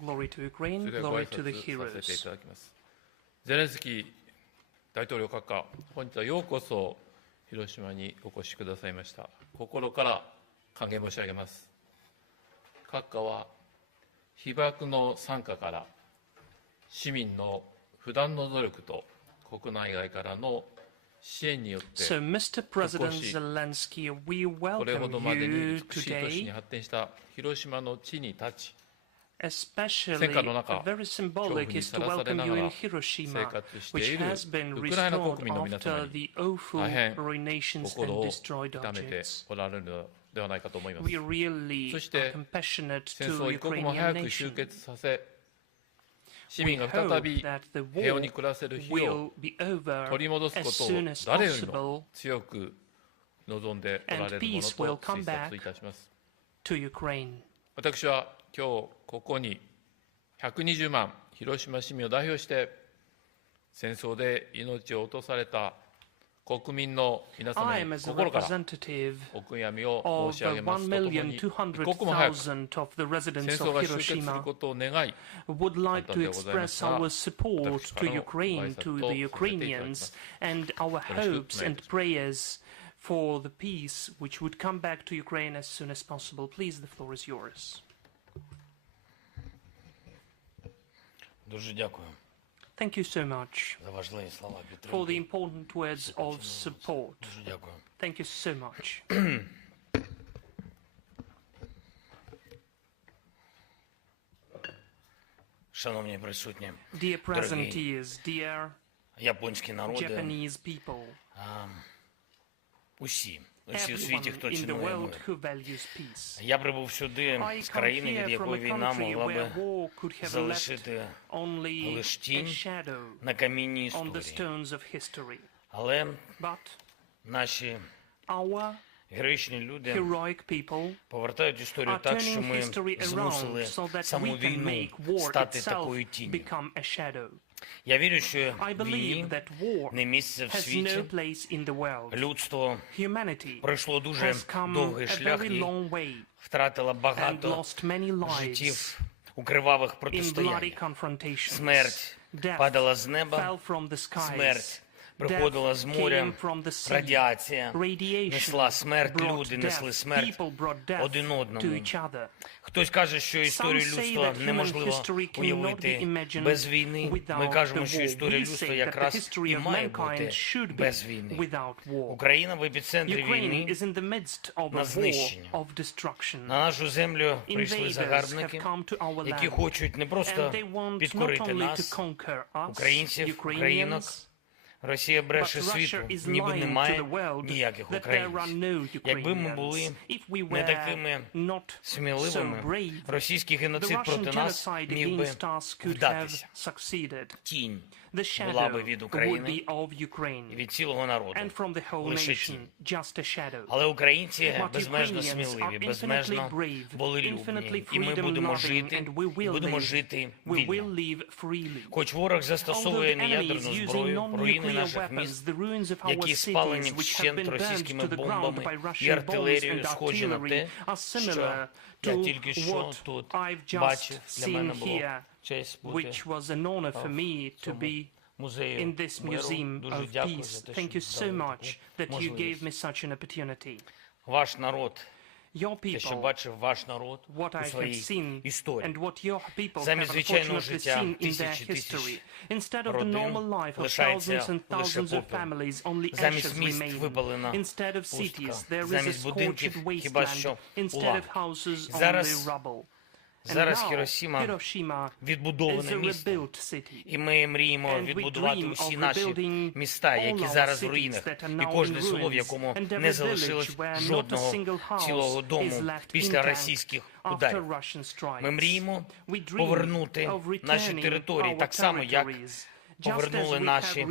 Glory to Ukraine, glory to the heroes. ゼレンスキー大統領閣下、本日はようこそ広島にお越しくださいました。心から歓迎申し上げます。閣下は被爆の惨禍から市民の不断の努力と国内外からの支援によって、So, Mr. President Zelensky, we これほど welcome までに you 美しい都市に today, 発展した広島の地に立ち、 especially 戦火の中、 very 恐怖 symbolic に is さ to らされ welcome な you が in ら Hiroshima, 生活してい which る has been ウクライナ restored 国民の皆様 after に the awful 大変 ruinations 心 and を destroyed 痛めて objects. おられるのではないかと思います。 We really そし are て compassionate 戦争を to 一刻も Ukrainian 早く終 nation. 結させ、市 We 民が再 hope び that the 平和に war 暮らせる日を will be over 取り戻す as ことを soon as 誰より possible も強く望んでおら and れるもの peace と will come 推 back 察いたします。 to Ukraine. 私は今日ここに120万広島市民を代表して戦争で命を落とされた国民の皆様 I に am as a 心から representative お悔やみを of 申し上 the げますとともに、一刻も早く戦 1,200,000 of the residents 争 of が終結する Hiroshima ことを願い、 would like to 簡単でございます express が、 our support 私から to の Ukraine, ご挨拶 to と the させていただきま Ukrainians, す。 and our よろしくお願いいたします。 hopes and prayers for the peace which would come back to Ukraine as soon as possible. Please, the floor is yours. Дуже дякую Thank you so much за важливі слова for the підтримки. important words of support. Дуже дякую. Thank you so much. Шановні присутні, Dear presentees, dear японські народи, Japanese people, усі у світі, everyone хто in the цінує world мир. who values peace. Я прибув сюди I з come країни, від here from якої a війна country могла where би war could have left залишити only лиш a тінь shadow на камінній on the історії. stones of history. Але But наші our героїчні люди heroic people повертають історію are так, що turning ми history змусили around so that саму we can війну make war стати itself такою тінню. become a shadow. Я вірю, що I believe війні that war не місце в has світі. no place in the world. Людство Humanity пройшло дуже has come довгий a шлях very і long way втратила and багато lost many lives життів у кривавих in bloody протистояннях. confrontations. Смерть Death падала з неба, fell from the skies. смерть приходила з Death моря, came from the sea. радіація Radiation несла смерть, brought люди death. несли смерть People brought death один to одному. each other. Хтось каже, що історію Some say людства that human неможливо history cannot be уявити imagined без війни. Ми without кажемо, the що war. історія We людства say that the якраз history і of має mankind бути should be без війни. without war. Україна в епіцентрі Ukraine війни. is in the midst of на a war знищення. of destruction. На нашу землю прийшли Invaders have загарбники, come to our які land, хочуть не and просто they want not підкорити only to нас, conquer us, українців, українок. Ukrainians, Росія бреше but світу, Russia is ніби lying to немає the world ніяких that there are українців. no Якби ми були Ukrainians. If we не were такими not so сміливими, brave, російський the геноцид Russian проти нас genocide міг би against us could have вдатися. succeeded. Тінь The була shadow би від would України be of і Ukraine, від цілого народу. and from the whole Лише nation, тінь. just a shadow. Але українці But безмежно Ukrainians are сміливі, infinitely безмежно brave, волелюбні. infinitely І ми будемо freedom-loving, жити, and we will будемо live. жити We will вільно. live freely. Хоч ворог Although застосовує the enemy is неядерну using зброю, руїни non-nuclear наших weapons, міст, the ruins of our які cities, спалені which have вщент been burned російськими to the ground бомбами by і Russian bombs артилерією, and схожі на artillery, те, are що similar я to тільки що what тут I've just бачив. Для seen мене було here, честь бути which was an honor for me to цьому be музею in this миру. museum Дуже of дякую peace. за те, Thank you що so дали much таку that you gave me можливість. such an opportunity. Ваш народ, Your те, що people, бачив ваш народ what у I have своїй seen, історії. and what your people have Замість звичайного unfortunately життя seen in their тисячі history. тисяч Instead of the родин normal life of лишається thousands and лише thousands of попіл. families, only ashes Замість міст remain. випалена Instead of пустка. cities, there is a Замість будинків scorched хіба wasteland. що Instead of уламки. houses, only Зараз rubble. And Зараз now, Хіросіма Hiroshima is відбудоване a місто. rebuilt city. І ми мріємо And we відбудувати dream усі of наші rebuilding міста, all які our зараз в cities руїнах, that are і now кожне in село, в ruins, якому and every не залишилось village where not a жодного single house цілого is дому left після intact російських after ударів. Russian strikes. Ми мріємо We dream повернути of наші returning території our так само, як territories, повернули наші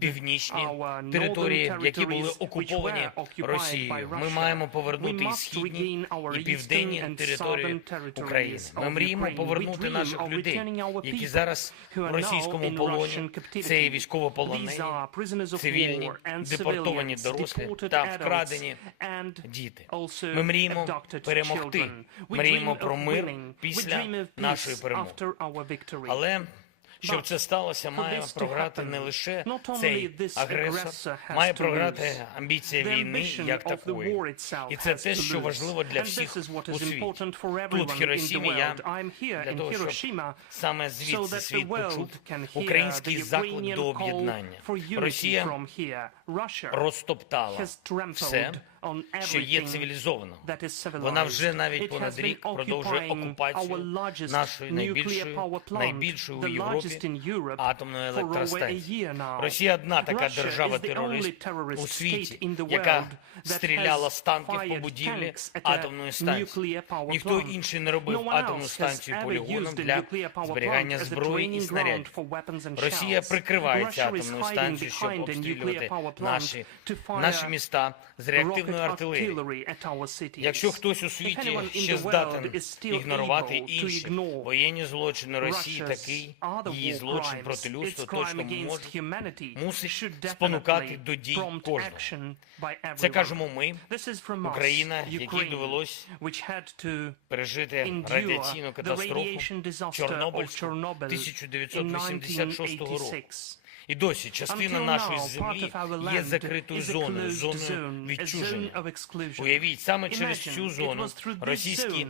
північні території, які були окуповані Росією. Ми маємо повернути і східні, і південні території України. Ми мріємо повернути наших людей, які зараз в російському полоні. Це і військовополонені, цивільні, депортовані дорослі та вкрадені діти. Ми мріємо перемогти. Мріємо про мир після нашої перемоги. Але щоб це сталося, має програти не лише цей агресор, має програти амбіція війни як такої. І це те, що важливо для всіх у світі. Тут, в Хіросімі, я для того, щоб саме звідси світ почув український заклик до об'єднання. Росія розтоптала все, що є цивілізовано. Вона вже навіть понад рік продовжує окупацію нашої найбільшої у Європі атомної електростанції. Росія одна така держава-терорист у світі, яка стріляла з танків по будівлі атомної станції. Ніхто інший не робив атомну станцію полігоном для зберігання зброї і снарядів. Росія прикривається атомною станцією, щоб обстрілювати наші міста з реактивної артилерії. Якщо хтось у світі ще здатен ігнорувати інші воєнні злочини Росії, такий її злочин проти людства точно мусить спонукати до дій кожного. Це кажемо ми, Україна, якій довелось пережити радіаційну катастрофу Чорнобильську 1986 року. І досі частина нашої землі є закритою зоною відчуження. Уявіть, саме через цю зону російські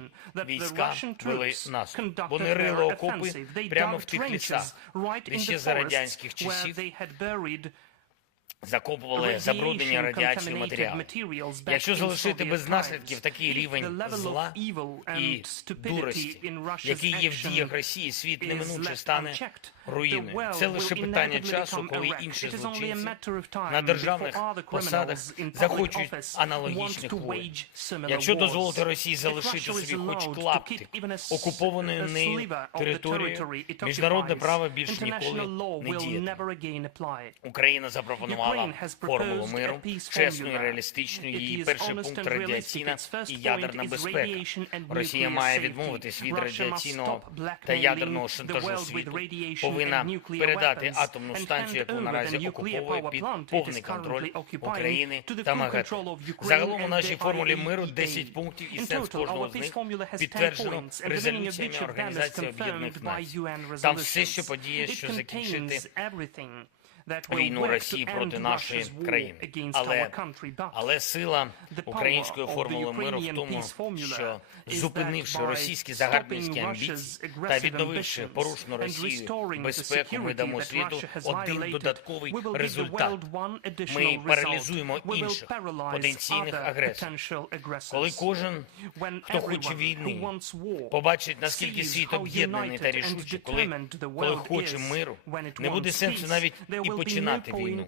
війська вели наступ. Вони рили окопи прямо в тих лісах, де ще за радянських часів закопували забруднені радіацією матеріали. Якщо залишити без наслідків такий рівень зла і дурості, який є в діях Росії, світ неминуче стане руїною. Це лише питання часу, коли інші злочинці на державних посадах захочуть аналогічних воєн. Якщо дозволити Росії залишити собі хоч клаптик окупованої нею території, міжнародне право більше ніколи не діятиме. Україна запропонувала формулу миру, чесну і реалістичну. Її перший пункт – радіаційна і ядерна безпека. Росія має відмовитись від радіаційного та ядерного шантажу світу, повинна передати атомну станцію, яку наразі окуповує, під повний контроль України та МАГАТЕ. Загалом у нашій формулі миру 10 пунктів, і сенс кожного з них підтверджено резолюціями Організації Об'єднаних Націй. Там все, що подіє, що закінчити війну Росії проти нашої країни. Але сила української формули миру в тому, що, зупинивши російські загарбницькі амбіції та відновивши порушену Росією безпеку, ми дамо світу один додатковий результат. Ми паралізуємо інших потенційних агресорів. Коли кожен, хто хоче війни, побачить, наскільки світ об'єднаний та рішучий, коли хоче миру, не буде сенсу навіть і починати війну.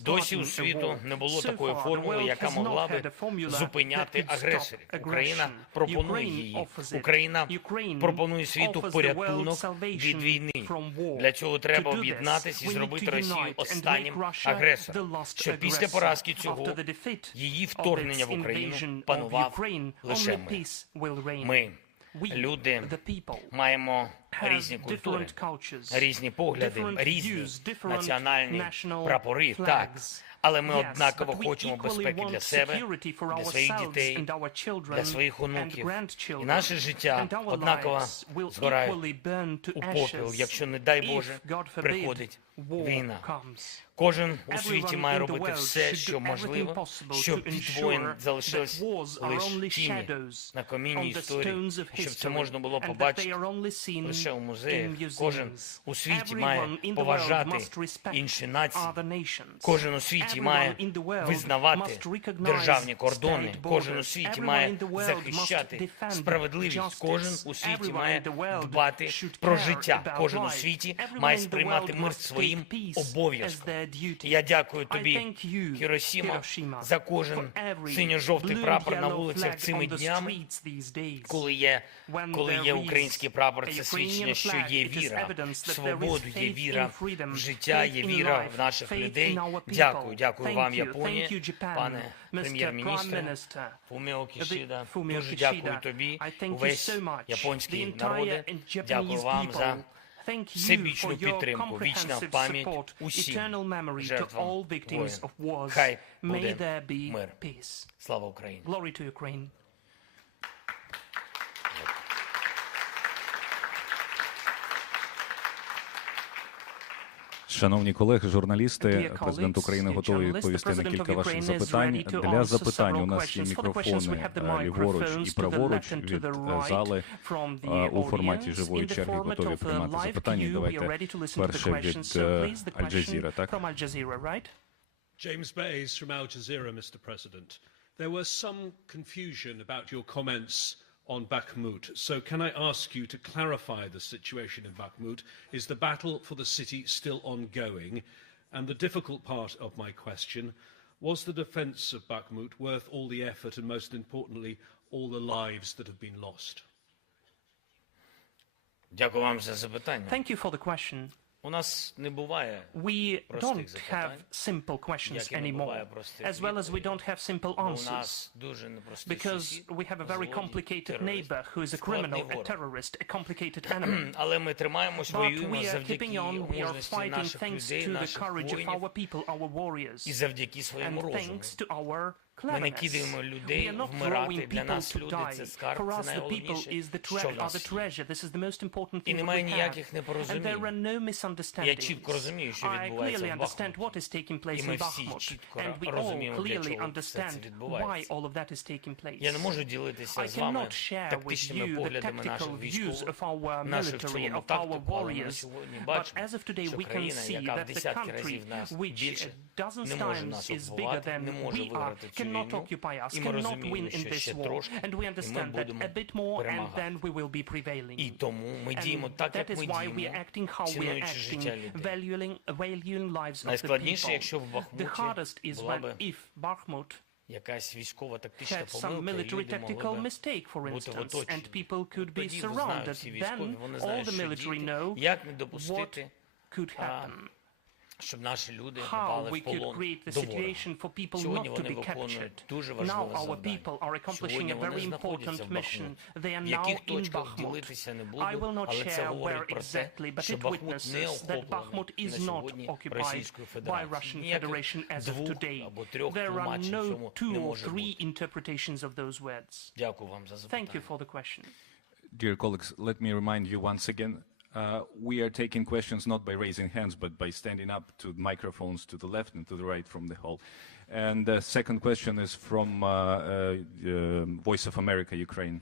Досі у світу не було такої формули, яка могла би зупиняти агресорів. Україна пропонує її. Україна пропонує світу порятунок від війни. Для цього треба об'єднатися і зробити Росію останнім агресором, щоб після поразки цього її вторгнення в Україну панував лише мир. Ми, люди, маємо різні культури, різні погляди, різні національні прапори, так. Але ми однаково хочемо безпеки для себе, для своїх дітей, для своїх онуків. І наше життя однаково згорає у попіл, якщо, не дай Боже, приходить війна. Кожен у світі має робити все, що можливо, щоб від воїн залишились лише тіні на камінні історії, щоб це можна було побачити лише у музеях. Кожен у світі має поважати інші нації. Кожен у світі має визнавати державні кордони. Кожен у світі має захищати справедливість. Кожен у світі має дбати про життя. Кожен у світі має сприймати мир своїм обов'язком. Я дякую тобі, Хіросіма, за кожен синьо-жовтий прапор на вулицях цими днями. Коли є український прапор, це свідчить свідчення, що є віра в свободу, є віра в життя, є віра в наших людей. Дякую вам, Японія, пане прем'єр-міністре Фуміо Кішіда. Дуже дякую тобі, увесь японський народе. Дякую вам за всебічну підтримку, вічна пам'ять усім жертвам воїн. Хай буде мир. Слава Україні! Шановні колеги, журналісти, президент України готовий відповісти на кілька ваших запитань. Для запитань у нас є мікрофони ліворуч і праворуч від зали у форматі живої черги, готові приймати запитання. Давайте перше від Аль-Джазіра, так? James Bays from Al Jazeera, Mr. President. There was some confusion about your comments on Bakhmut. So can I ask you to clarify the situation in Bakhmut? Is the battle for the city still ongoing? And the difficult part of my question, was the defense of Bakhmut worth all the effort and, most importantly, all the lives that have been lost? Дякую вам за запитання. Thank you for the question. У нас не буває We простих don't have запитань, simple questions як і не anymore, буває простих as well as we don't have simple бо у answers, нас дуже непростий because сусід, we have a very злодій, complicated терорист, neighbor who is a складний criminal, a ворог. terrorist, a complicated enemy. Але ми тримаємось, But воюємо we are завдяки keeping on, we are мужності fighting наших thanks людей, to the наших courage of воїнів our people, our і warriors, завдяки своєму and розуму. thanks to our Ми не cleverness. кидаємо We людей are not вмирати. throwing Для people нас to люди – це die. скарб, For це us, the people найголовніше, is the що в are the нас є. treasure. This is the most important І thing that немає we have. ніяких And there are непорозумінь. no Я misunderstandings. чітко розумію, що I відбувається clearly в understand Бахмуті. what is taking place І ми in всі Bakhmut. чітко And we all розуміємо, для clearly чого все це understand why відбувається. all of that is taking place. Я не можу ділитися I з вами cannot share with тактичними you the поглядами наших tactical views військових, of our наших military, цілому of our тактику, але ми на warriors, сьогодні but бачимо, as of today що we can країна, see яка в that the десятки country, разів нас which більше, dozens не може times нас is bigger окупувати, than не може we are, виграти цю cannot війну, occupy us, і ми cannot розуміємо, win in що this ще war. трошки, And we і ми understand that будемо a bit more, and перемагати. then we will be prevailing. І тому ми діємо And так, that як is ми why we are діємо, acting how we are цінуючи життя acting, людей. valuing lives of the Найскладніше, people. якщо в The Бахмуті hardest is була when би if Bakhmut якась військово-тактична had some помилка, і military люди tactical могли би mistake, for бути в instance, and оточенні. people could be Тоді знають surrounded. всі військові, Then вони all знають, the що military діяти, know як не what допустити, could happen, щоб наші люди how попали we в could полон create the до ворога. situation for people Сьогодні not to вони be виконують captured. дуже Now важливе our завдання. people are accomplishing Сьогодні a вони very знаходяться important в mission. Бахмуті. They are В now яких in точках Bakhmut. ділитися не буду, I will not але це share where говорить про те, exactly, but що it Бахмут не witnesses that Bakhmut охоплений is на not сьогодні occupied Російською by Федерацією. Russian Ніяких Federation as of двох today. або трьох There are тлумачень no цьому two не or може three бути. interpretations of those words. Дякую вам за Thank you запитання. for the question. Dear colleagues, let me remind you once again, we are taking questions not by raising hands, but by standing up to microphones to the left and to the right from the hall. And the second question is from Voice of America, Ukraine.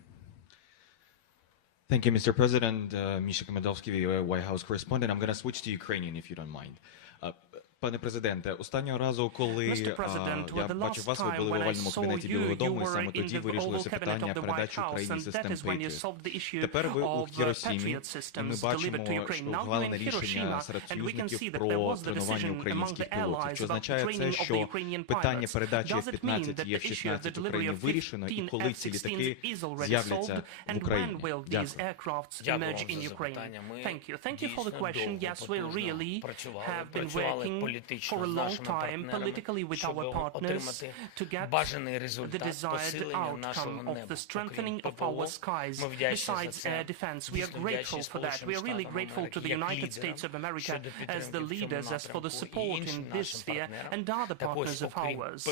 Thank you, Mr. President. Misha Komendowski, White House correspondent. I'm going to switch to Ukrainian, if you don't mind. Пане президенте, останнього разу, коли я бачив вас, ви були в овальному кабінеті Білого Дому, і саме тоді вирішилося питання передачі Україні систем Patriot. Тепер ви у Хіросімі, і ми бачимо, що ухвалене рішення серед союзників про тренування українських пілотів. Чи означає це, що питання передачі F-15 і F-16 Україні вирішено, і коли ці літаки з'являться в Україні? Дякую вам за запитання. Ми дійсно довго працювали for a long time politically with our partners to get the desired outcome of the strengthening of our skies. Besides air defense, we are grateful for that. We are really grateful to the United States of America as the leaders, as for the support in this sphere, and other partners of ours.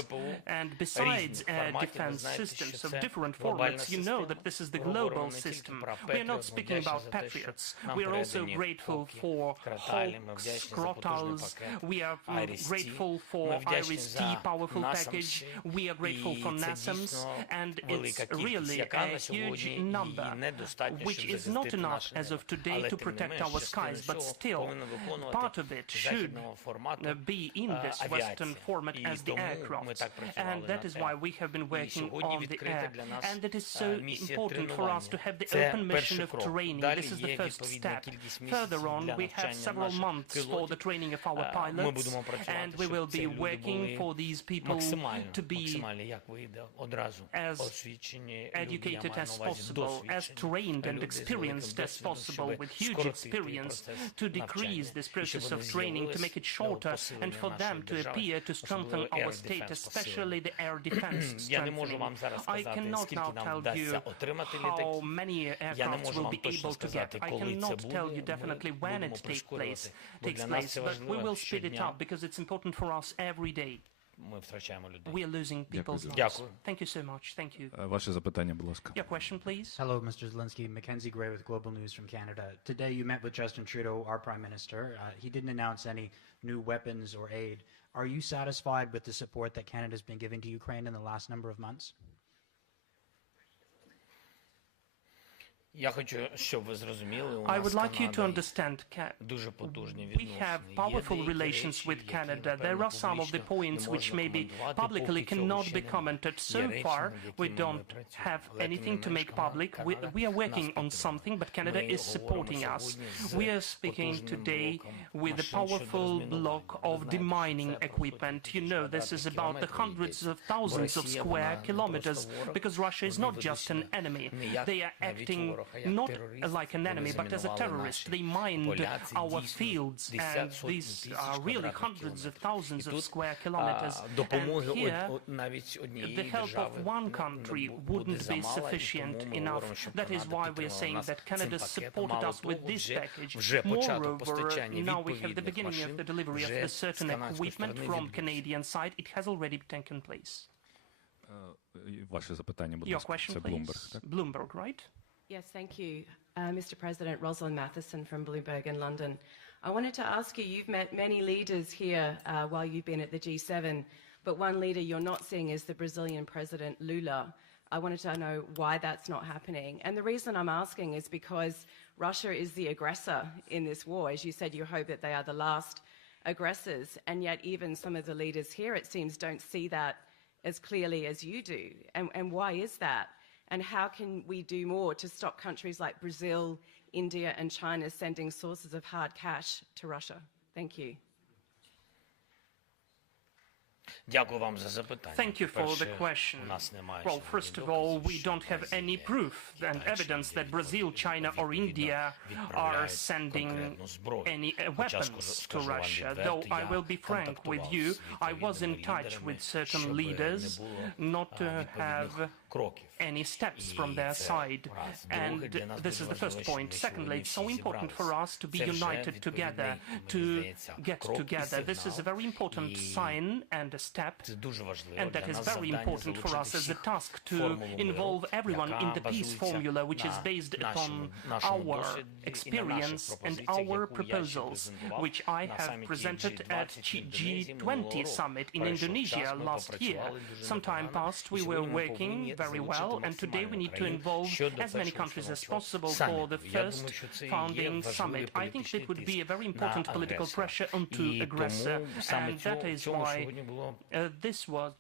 And besides air defense systems of different formats, you know that this is the global system. We are not speaking about Patriots. We are also grateful for Hawks, Scrotals. We are grateful for Iris-T powerful package. We are grateful for NASAMS, and it's really a huge number, which is not enough as of today to protect our skies, but still, part of it should be in this Western format as the aircraft. And that is why we have been working on the air. And it is so important for us to have the open mission of training. This is the first step. Further on, we have several months for the training of our pilots. rights. And we will be working for these people to be as educated as possible, as trained and experienced as possible, with huge experience, to decrease this process of training, to make it shorter, and for them to appear to strengthen our state, especially the air defense strengthening. I cannot now tell you how many aircraft will be able to get. I cannot tell you definitely when it takes place, but we will speed it up because it's important for us every day. We are losing people's lives. Thank you so much. Thank you. Ваше запитання, будь ласка. Your question, please. Hello, Mr. Zelenski. Mackenzie Gray with Global News from Canada. Today you met with Justin Trudeau, our Prime Minister. He didn't announce any new weapons or aid. Are you satisfied with the support that Canada's been giving to Ukraine in the last number of months? I would like you to understand, we have powerful relations with Canada. There are some of the points which maybe publicly cannot be commented. So far, we don't have anything to make public. We are working on something, but Canada is supporting us. We are speaking today with a powerful block of demining equipment. You know, this is about the hundreds of thousands of square kilometers, because Russia is not just an enemy. They are acting not like an enemy, but as a terrorist. They mined our fields, and these are really hundreds of thousands of square kilometers. And here, the help of one country wouldn't be sufficient enough. That is why we are saying that Canada supported us with this package. Moreover, now we have the beginning of the delivery of a certain equipment from Canadian side. It has already taken place. Ваше запитання, будь Your ласка. question, Це please. Bloomberg, так? Bloomberg, right? Yes, thank you. Mr. President, Rosalind Matheson from Bloomberg in London. I wanted to ask you, you've met many leaders here while you've been at the G7, but one leader you're not seeing is the Brazilian President Lula. I wanted to know why that's not happening. And the reason I'm asking is because Russia is the aggressor in this war. As you said, you hope that they are the last aggressors, and yet even some of the leaders here, it seems, don't see that as clearly as you do. And why is that? And how can we do more to stop countries like Brazil, India and China sending sources of hard cash to Russia? Thank you. Thank you for the question. Well, first of all, we don't have any proof and evidence that Brazil, China or India are sending any weapons to Russia. Though I will be frank with you, I was in touch with certain leaders not to have any steps from their side. And this is the first point. Secondly, it's so important for us to be united together, to get together. This is a very important sign and a step, and that is very important for us as a task to involve everyone in the peace formula, which is based upon our experience and our proposals, which I have presented at G20 summit in Indonesia last year. Some time past, we were working very well, and today we need to involve as many countries as possible for the first founding summit. I think that would be a very important political pressure onto aggressor, and that is why this was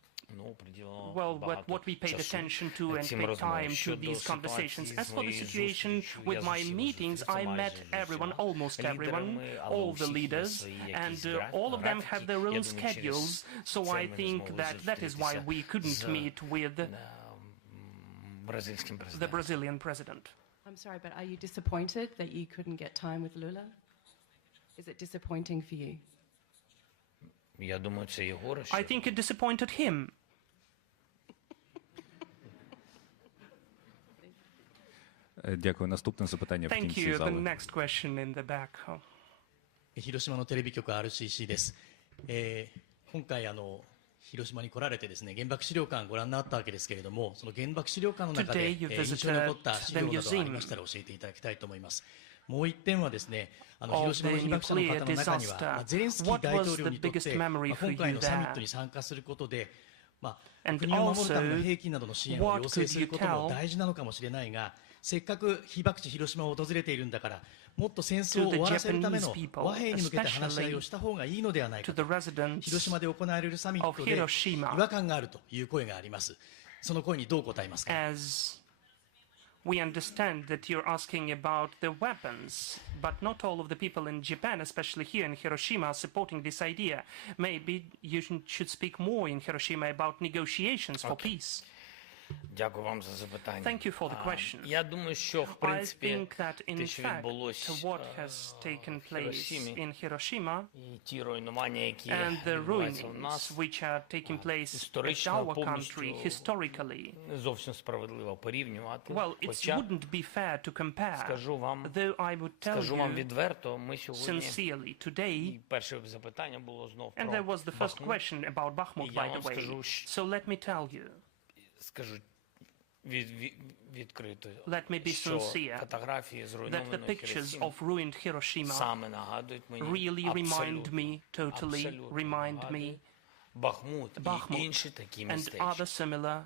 what we paid attention to and paid time to these conversations. As for the situation with my meetings, I met everyone, almost everyone, all the leaders, and all of them have their own schedules, so I think that is why we couldn't meet with the Brazilian president. I'm sorry, but are you disappointed that you couldn't get time with Lula? Is it disappointing for you? I think it disappointed him. Дякую. Наступне запитання в Thank кінці you. The зали. next question in the back. 広島のテレビ局 RCC です。今回広島に来られてですね、原爆資料館をご覧になったわけですけれども、その原爆資料館の中で印象に残った資料などありましたら教えていただきたいと思います。もう一点はですね、広島の被爆者の方の中には、ゼレンスキー大統領にとって今回のサミットに参加することで、国を守るための兵器などの支援を要請することも大事なのかもしれないが、せっかく被爆地広島を訪れているんだから、もっと戦争を終わらせるための和平に向けて話し合いをした方がいいのではないかと、広島で行われるサミットで違和感があるという声があります。その声にどう答えますか。We understand that you're asking about the weapons, but not all of the people in Japan, especially here in Hiroshima, are supporting this idea. Maybe you should speak more in Hiroshima about negotiations for peace. Дякую вам за запитання. Thank you for the question. Я думаю, що в принципі I think that in те, що fact відбулося what has taken place in Hiroshima і ті руйнування, які and the відбуваються у ruins нас, which are taking place at історично our повністю country historically, не зовсім справедливо порівнювати. well, it Хоча, wouldn't be fair to compare, скажу вам though I would tell you відверто, ми сьогодні, sincerely today, і перше запитання було знов and про there was the first Бахмут. question about Bakhmut, І я by the вам way. скажу, So let me tell you, скажу відкрито, let me be що sincere, фотографії that the зруйнованої pictures Хіросіми of ruined Hiroshima саме нагадують мені really remind абсолютно, me, totally remind me, нагадують Бахмут і інші такі and містечка. other similar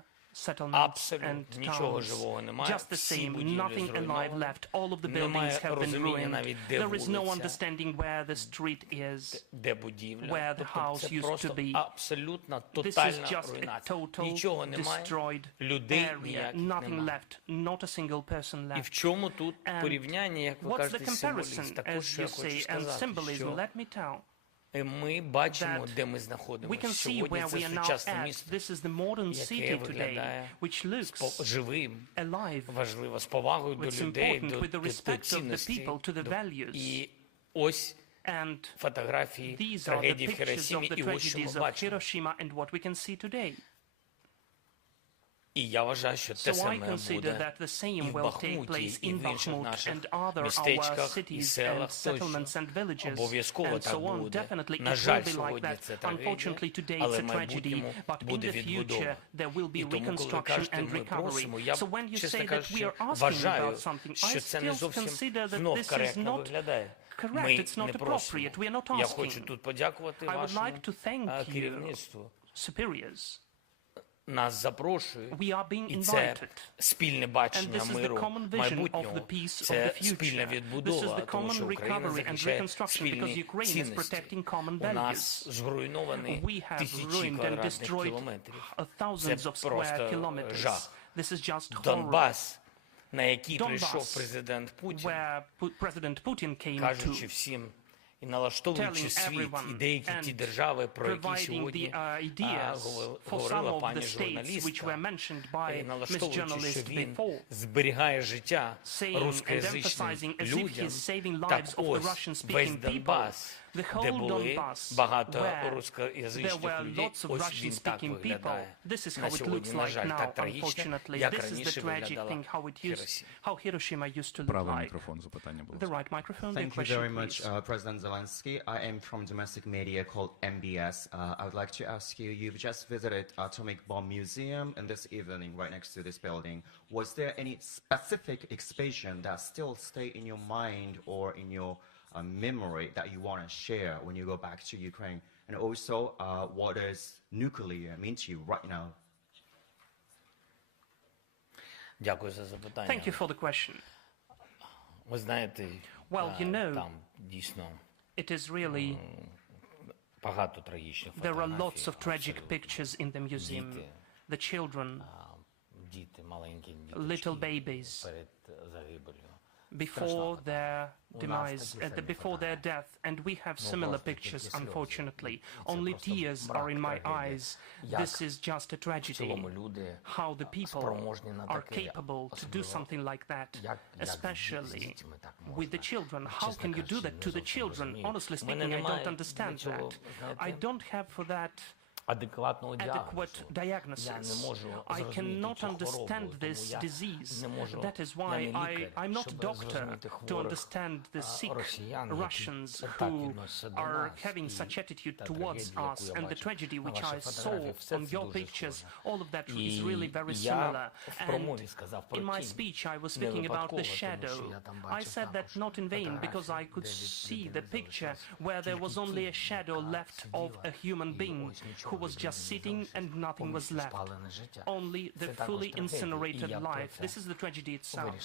settlements Абсолютно and нічого towns. живого немає. Just the Всі same, будівлі nothing alive зруйновані. left. All of the Немає buildings have been розуміння ruined. навіть, де There is no вулиця, understanding where the street is, де будівля. where the Тобто house це used просто to be. абсолютна, This is тотальна just a руйнація. total Нічого немає, destroyed людей area. ніяких Nothing немає. left. Not a single person І в left. чому тут And порівняння, як ви What's the кажете, символізм? comparison, Також, as що you я хочу say, and сказати, symbolism? що Let me tell. ми бачимо, that де ми We знаходимося. can see Сьогодні where це we are now сучасне at. місто, This is the modern яке city today, виглядає which looks живим, alive. важливо, з повагою до It's людей, important до with the respect of the цінностей. people, to the values. І ось And фотографії these are the трагедії в pictures of Хіросімі, the і ось що ми tragedies of бачимо. Hiroshima and what we can see today. І я вважаю, що те So I саме consider буде that the і same в will take Бахмуті, place і in в інших Bakhmut наших and other our містечках і cities and селах settlements тощо. and villages Обов'язково and так so on. буде. Definitely На it жаль, will be like сьогодні that. це трагедія, Unfortunately today але it's в a tragedy, майбутньому but in буде the відбудова. future there will be І тому, коли ви reconstruction кажете, and ми recovery. просимо, я, So when you чесно say that кажучи, we are asking вважаю, about something, I що це не still зовсім consider that знов this is коректно not виглядає. correct. Ми It's not не просимо. appropriate. We are not Я хочу asking. тут подякувати I would вашому like to thank you, керівництву. superiors. Нас запрошують, We are being і це invited. спільне And бачення this is the миру common vision of майбутнього, the peace of це the спільна future. This is відбудова, the тому що common Україна recovery and захищає reconstruction because спільні Ukraine is цінності. protecting common У нас values. зруйновані We have тисячі ruined and квадратних destroyed кілометрів. thousands Це of square просто kilometers. жах. This is just horror. Донбас, на який Donbass, прийшов президент Путін, where President Putin came кажучи to, всім і налаштовуючи telling світ, everyone і деякі ті and держави, про які providing сьогодні the ideas for some говорила of the пані states which журналістка, were mentioned by і Ms. налаштовуючи, що Journalist він before, зберігає життя saying and рускоязичним emphasizing as if людям, he's saving так lives of the ось Russian-speaking весь people. Донбас, The де whole були Donbass, багато where there рускоязичних were людей, lots of ось він так Russian-speaking people. виглядає. This is На how it сьогодні, looks на like жаль, now, так трагічно, unfortunately. як This is раніше the tragic виглядала thing, Хіросіма. how Hiroshima used to look Правий like. мікрофон, запитання було. The right microphone, the Thank you question, very much, please. President Zelensky. I am from domestic media called MBS. I would like to ask you, you've just visited Atomic Bomb Museum and this evening right next to this building. Was there any specific exhibition that still stay in your mind or in your memory that you want to share when you go back to Ukraine? And also, what does nuclear mean to you right now? Дякую за запитання. Thank you for the question. Ви знаєте, Well, you know, там дійсно it is really, багато трагічних there are фотографій. lots of tragic абсолютно. pictures in the museum. Діти, The children, діти, маленькі little діточки babies, перед загибелью. before their demise, before their death, and we have similar pictures, unfortunately. Only tears are in my eyes. This is just a tragedy. How the people are capable to do something like that, especially with the children. How can you do that to the children? Honestly speaking, I don't understand that. I don't have for that adequate diagnosis. I cannot understand this disease. That is why I'm not a doctor to understand the sick Russians who are having such attitude towards us, and the tragedy which I saw on your pictures, all of that is really very similar. And in my speech I was speaking about the shadow. I said that not in vain, because I could see the picture where there was only a shadow left of a human being who was just sitting and nothing was left. Only the fully incinerated life. This is the tragedy itself.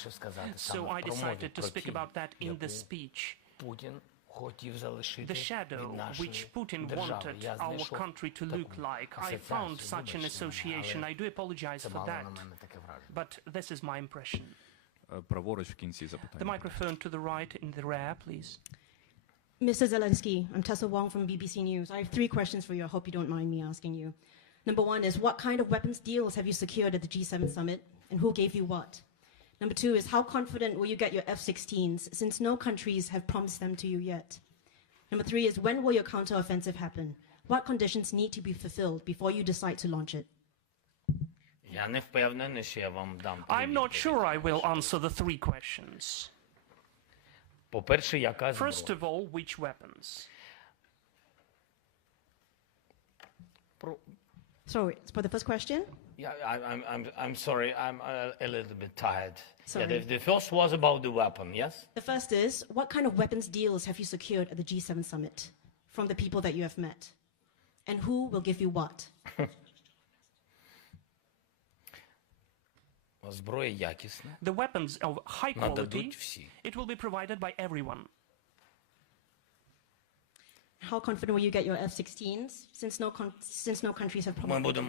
So I decided to speak about that in the speech. The shadow which Putin wanted our country to look like. I found such an association. I do apologize for that. But this is my impression. Праворуч в кінці запитання. The microphone to the right in the rear, please. Mr. Zelensky, I'm Tessa Wong from BBC News. I have 3 questions for you. I hope you don't mind me asking you. Number 1 is, what kind of weapons deals have you secured at the G7 summit, and who gave you what? Number 2 is, how confident will you get your F-16s, since no countries have promised them to you yet? Number 3 is, when will your counteroffensive happen? What conditions need to be fulfilled before you decide to launch it? Я не впевнений, що я вам дам. I'm not sure I will answer the 3 questions. По-перше, яка зброя? First of all, which weapons? So, for the first question? Yeah, I'm sorry, I'm a little bit tired. Sorry. Yeah, the first was about the weapon, yes? The first is, what kind of weapons deals have you secured at the G7 summit from the people that you have met? And who will give you what? Зброя якісна. The weapons of high quality, Нададуть всі. it will be provided by everyone. How confident will you get your F-16s, since no countries have Ми promised?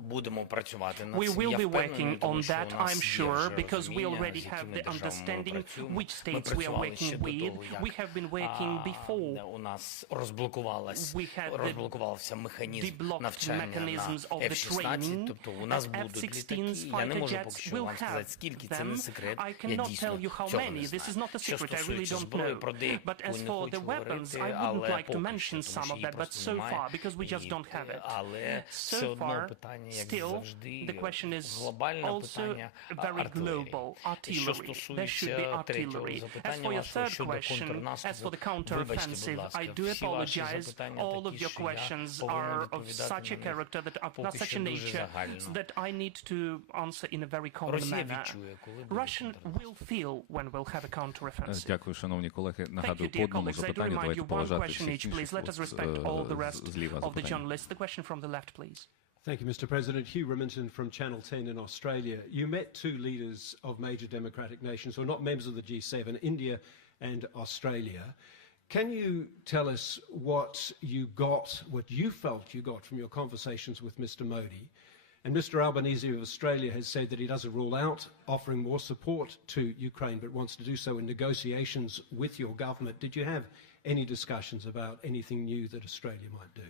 будемо працювати над We цим. will Я be впевнений, working тому on що that, у нас I'm є sure, вже because we розуміння, already з have якими the державами understanding працюємо. which Ми states we are працювали ще working до with. того, We have been working before. у нас розблокувався механізм Deblocked навчання mechanisms на of the F-16, training. тобто у нас As будуть F-16 літаки. Я не fighter можу jets поки що will вам сказати, have скільки, це не them. секрет. I Я cannot дійсно tell you how цього many. не This is знаю. not a Що secret. I really стосується don't зброї, про know. деяку But as не for the хочу weapons, говорити, I wouldn't але like to поки mention що, тому some що of її that, but просто so немає. far, because we just don't have it. Але все So одно far, питання, як still, завжди, the question is глобальне also питання very артилерії. global. Що Artillery. There should be стосується третього artillery. As запитання for your вашого third щодо question, as for контрнаступу, the вибачте, будь counteroffensive, ласка, I do всі ваші apologize. запитання All of такі, your що я questions повинен are of відповідати such a на них character, that are of поки such що a дуже nature, загально. that I need to answer in a very common Росія manner. відчує, коли буде Russian will feel when we'll have a counteroffensive. Дякую, шановні колеги. Thank Нагадую, you, по dear одному colleagues. I do запитанню. remind Давайте you one поважати question всіх each, please. Let us інших. respect all the rest Зліва of the запитання. journalists. The question from the left, please. Thank you, Mr. President. Hugh Remington from Channel 10 in Australia. You met 2 leaders of major democratic nations who are not members of the G7, India and Australia. Can you tell us what you felt you got from your conversations with Mr. Modi? And Mr. Albanese of Australia has said that he doesn't rule out offering more support to Ukraine, but wants to do so in negotiations with your government. Did you have any discussions about anything new that Australia might do?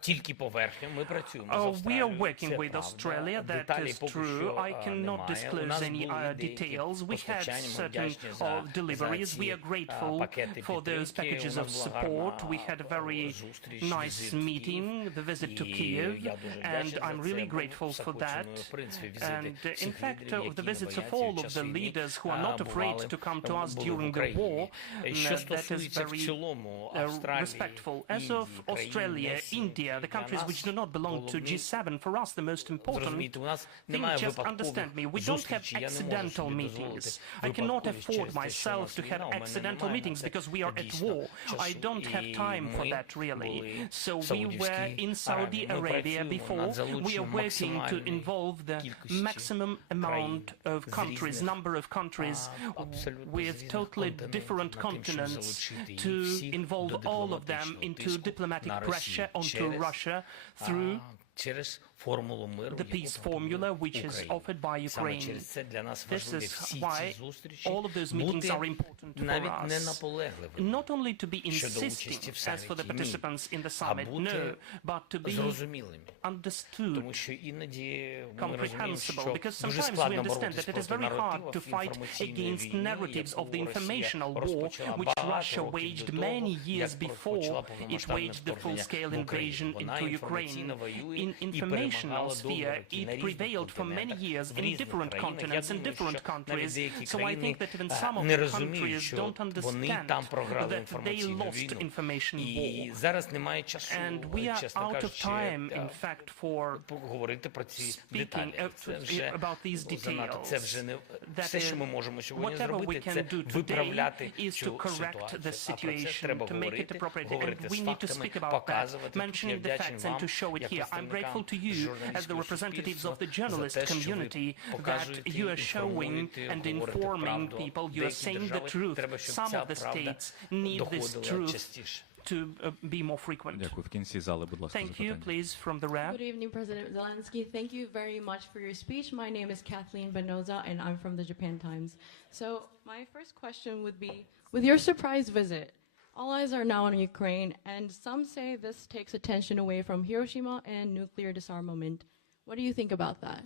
Тільки поверхня, ми працюємо з We Австралією, are working це with правда. Australia, that Деталі is поки true. що I cannot немає. У disclose нас any були деякі details. We had постачання, ми certain вдячні за deliveries. We are ці grateful пакети for those підтримки. packages У of нас була support. We гарна had a very зустріч, nice візит в meeting, Київ. the visit to І Kyiv, я дуже and вдячний I'm за really це, бо grateful for заходжено, that. в принципі, візити And in всіх fact, лідерів, of the які visits не of бояться all в of час the війни, leaders who are not afraid to come to us були в during the Україні. war, Що that is стосується в very цілому Австралії, respectful. As Індії, of Australia, країн India, the для countries which нас do not belong to головний, G7, for us the most important зрозумійте, у нас thing, немає just understand випадкових me, we don't have зустрічей, я не можу accidental собі meetings. дозволити I cannot випадковість afford через те, що у myself нас to have війна, у мене accidental немає на meetings це because we are at дійсно war. I часу. don't have І time for ми that really. були So в we were Саудівській in Saudi Аравії. Ми Arabia працюємо before. над We are залученням working to максимальної involve the кількості maximum amount of країн з countries, різних, number of countries абсолютно з with різних totally континентів, different над тим, щоб continents залучити їх to всіх involve до all of them дипломатичного into тиску diplomatic на pressure Росію onto Russia through через формулу миру, the peace formula which is offered by Саме Ukraine. через це для нас This важливі is всі why ці зустрічі all of those meetings бути are important for навіть не us. наполегливими Not only to be щодо insisting участі в as for the саміті, ні, participants in the а summit, no, бути but to be зрозумілими. understood, Тому що іноді ми розуміємо, що comprehensible, because дуже sometimes we складно understand боротися that it is проти very hard to наративів fight інформаційної against війни, narratives of the яку informational Росія war розпочала which багато Russia років waged до того, many years як before розпочала it повномасштабне waged the вторгнення full-scale в Україну. invasion Вона into Ukraine. інформаційно воює In і informational перемагала sphere, довго роки на it різних prevailed for many континентах, years в in різних different країнах. Я continents and думаю, different що навіть countries. деякі So I think that even some of не the розуміють, countries що don't вони understand там програли that they інформаційну lost війну. information І war. зараз немає часу, And we are чесно out of кажучи, time, in fact, for говорити про ці speaking деталі. Це вже about these занадто. Це вже не details. все, що ми можемо сьогодні Whatever we зробити, can це do today виправляти is to цю correct the ситуацію. А про це situation, треба to make it говорити, appropriate. And говорити we з need to фактами, speak about that, показувати. Я mentioning the вдячний facts and вам, to show it як here. I'm представникам grateful to you as the журналістського representatives суспільства of the за journalist те, що ви community that показуєте, you are showing інформуєте, and говорите informing правду. people. You are Деякі saying the держави truth. треба, щоб Some ця of the правда states need this доходила truth частіше. to be more frequent. Дякую. В кінці зали, будь ласка, Thank you, please, from the rep. Good evening, President Zelensky. Thank you very much for your speech. My name is Kathleen Benoza, and I'm from the Japan Times. So my first question would be, with your surprise visit, all eyes are now on Ukraine, and some say this takes attention away from Hiroshima and nuclear disarmament. What do you think about that?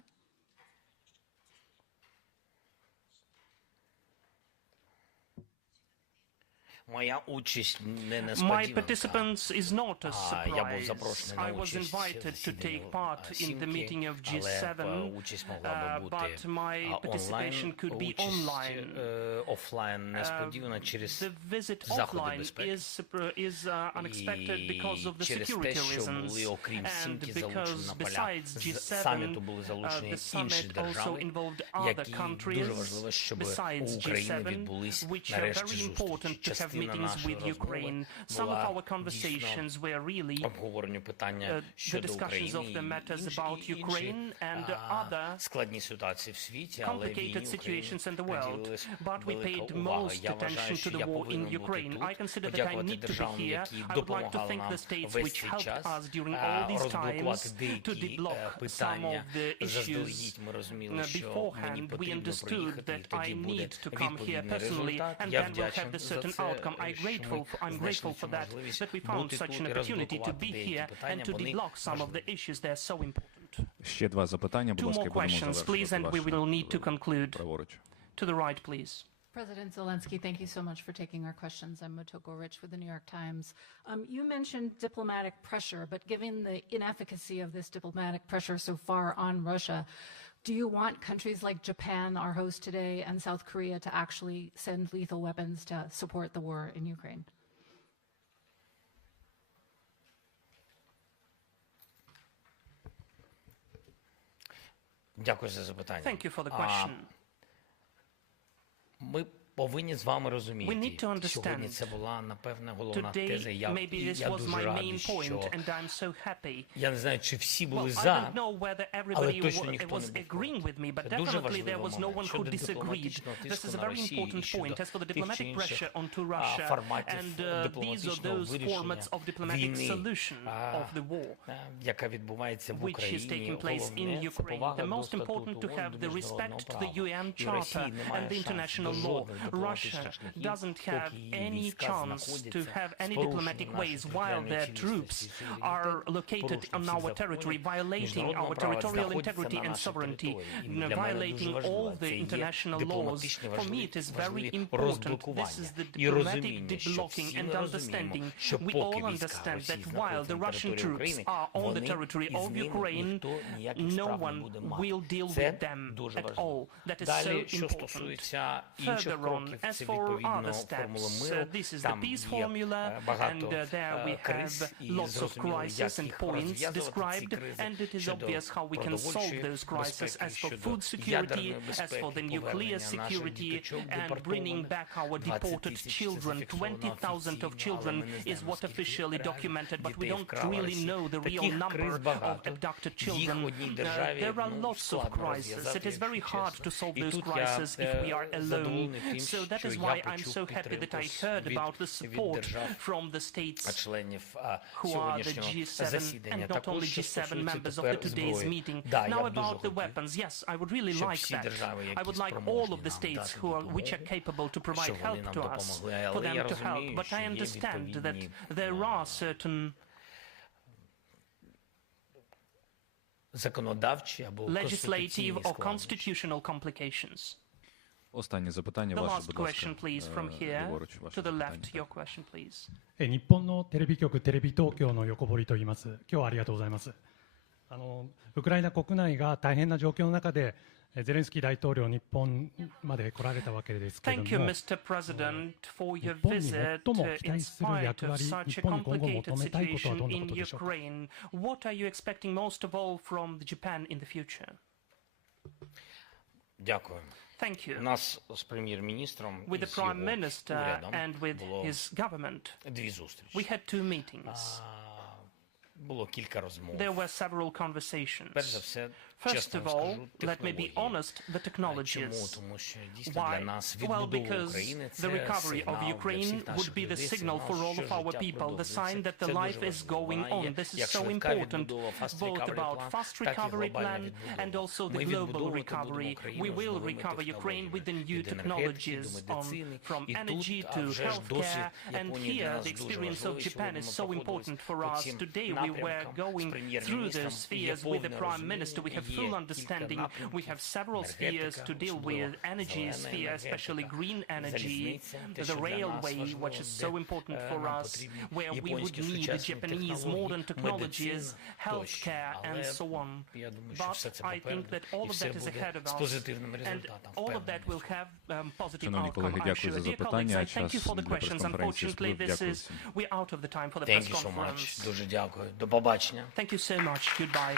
My participance is not a surprise. I was invited to take part in the meeting of G7, but my participation could be online. The visit offline is unexpected because of the security reasons, and because besides G7, the summit also involved other countries besides G7, which are very important to have meetings with Ukraine. Some of our conversations were really the discussions of the matters about Ukraine and other complicated situations in the world. But we paid most attention to the war in Ukraine. I consider that I need to be here. I would like to thank the states which helped us during all these times to deblock some of the issues. Beforehand, we understood that I need to come here personally, and then we'll have the certain outcome. I'm grateful for that we found such an opportunity to be here and to deblock some of the issues that are so important. Ще два запитання, будь Two ласка, more questions, please, and we will need to conclude. To the right, please. President Zelensky, thank you so much for taking our questions. I'm Motoko Rich with the New York Times. You mentioned diplomatic pressure, but given the inefficacy of this diplomatic pressure so far on Russia, do you want countries like Japan, our host today, and South Korea to actually send lethal weapons to support the war in Ukraine? Thank you for the question. We need to understand. Today, maybe this was my main point, and I'm so happy. Well, I don't know whether everybody was agreeing with me, but definitely there was no one who disagreed. This is a very important point. As for the diplomatic pressure onto Russia, and these are those formats of diplomatic solution of the war, which is taking place in Ukraine. The most important to have the respect to the UN Charter and the international law. Russia doesn't have any chance to have any diplomatic ways while their troops are located on our territory, violating our territorial integrity and sovereignty, violating all the international laws. For me, it is very important. This is the diplomatic deblocking and understanding. We all understand that while the Russian troops are on the territory of Ukraine, no one will deal with them at all. That is so important. Further on, as for other steps, this is the peace formula, and there we have lots of crises and points described, and it is obvious how we can solve those crises. As for food security, as for the nuclear security, and bringing back our deported children, 20,000 of children is what officially documented, but we don't really know the real number of abducted children. There are lots of crises. It is very hard to solve those crises if we are alone. So that is why I'm so happy that I heard about the support from the states who are the G7 and not only G7 members of the today's meeting. Now about the weapons, yes, I would really like that. I would like all of the states which are capable to provide help to us, for them to help. But I understand that there are certain legislative or constitutional complications. Останнє запитання ваше, будь ласка. The last question, please, from here to the left. Your question, please. 日本のテレビ局テレビ東京の横堀と言います。今日はありがとうございます。ウクライナ国内が大変な状況の中でゼレンスキー大統領日本まで来られたわけですけれども、Thank you, Mr. President, for your visit in spite of such a complicated situation in Ukraine. What are you expecting most of all from Japan in the future? Дякую. Thank you. З прем'єр-міністром with the Prime Minister and with his government, we had two meetings. було кілька розмов. There were several conversations. Перш за все, First of all, let me be honest, the technologies. Why? Well, because the recovery of Ukraine would be the signal for all of our people, the sign that the life is going on. This is so important, both about fast recovery plan and also the global recovery. We will recover Ukraine with the new technologies from energy to healthcare. And here, the experience of Japan is so important for us. Today, we were going through the spheres with the Prime Minister. We have full understanding. We have several spheres to deal with. Energy sphere, especially green energy, the railway, which is so important for us, where we would need the Japanese modern technologies, healthcare, and so on. But I think that all of that is ahead of us, and all of that will have positive outcome, I'm sure. Dear colleagues, I thank you for the questions. Unfortunately, we're out of the time for the press conference. Дуже дякую. До побачення. Thank you so much. Goodbye.